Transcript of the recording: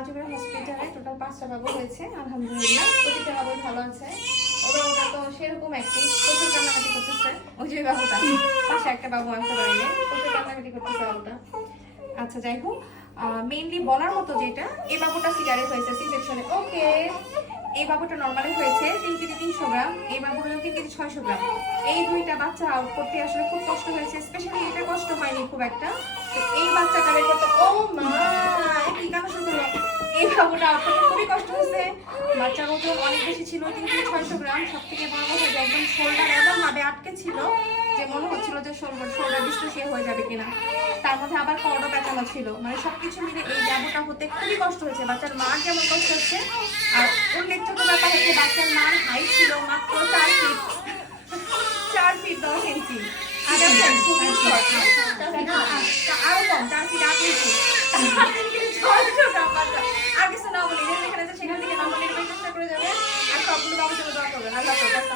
Ultimate হসপিটালে total 5টা বাবু হয়েছে আলহামদুলিল্লাহ, প্রতিটা বাবুই ভালো আছে। ওরা তো সেরকম অ্যাক্টিভ, প্রচুর কান্নাকাটি করতেছে। ওই যে বাবুটা পাশে একটা বাবু আছে বাইরে, প্রচুর কান্নাকাটি করতেছে বাবুটা। আচ্ছা যাই হোক, মেইনলি বলার মতো যেটা, এই বাবুটা সিজারে হয়েছে সি সেকশনে। ওকে, এই বাবুটা নরমালি হয়েছে 3 কেজি 300 গ্রাম, এই বাবুটা 3 কেজি 600 গ্রাম। এই দুইটা বাচ্চা আউট করতে আসলে খুব কষ্ট হয়েছে, স্পেশালি এটা কষ্ট হয়নি খুব একটা। তো এই বাচ্চাটা বের করতে, ও মা কি কান্না শুরু করলো, এই বাবুটা আউট করতে খুবই কষ্ট হয়েছে। বাচ্চার ওজন অনেক বেশি ছিল, 3 কেজি 600 গ্রাম। সব থেকে বড় কথা যে একদম শোল্ডার এমন ভাবে আটকে ছিল যে মনে হচ্ছিল যে শোল্ডার ডিসলোসিয়েট হয়ে যাবে কিনা। তার মধ্যে আবার কর্ডও পেঁচানো ছিল, মানে সবকিছু মিলে এই বাবুটা হতে খুবই কষ্ট হয়েছে। বাচ্চার মার যেমন কষ্ট হচ্ছে, আর উল্লেখযোগ্য ব্যাপার হচ্ছে বাচ্চার মার হাইট ছিল মাত্র 4 ফিট 10 ইঞ্চি। আরো কম, 4 ফিট 8 ইঞ্চি। আর কিছু না বলি, যেখানে সেখান থেকে নর্মালি চেষ্টা করে যাবে। আর সবগুলো বাবুর জন্য দোয়া করবেন। আল্লাহ হাফেজ।